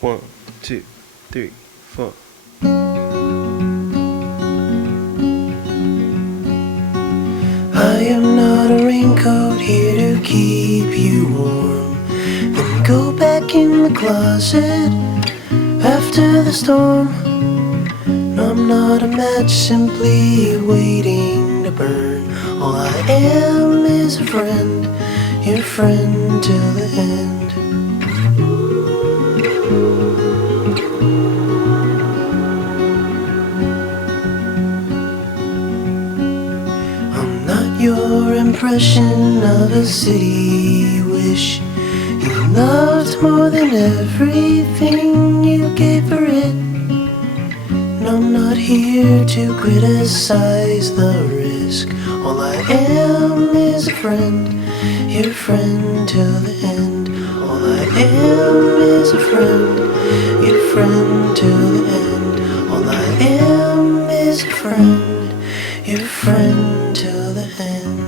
1, 2, 3, 4. I am not a raincoat here to keep you warm. Then go back in the closet after the storm. No, I'm not a match simply waiting to burn. All I am is a friend, your friend till the end. I'm not your impression of a city wish you loved more than everything you gave for it. No, I'm not here to criticize the risk. All I am is a friend, your friend till the end. All I am is a friend, your friend till the end. All I am is a friend, your friend till the end.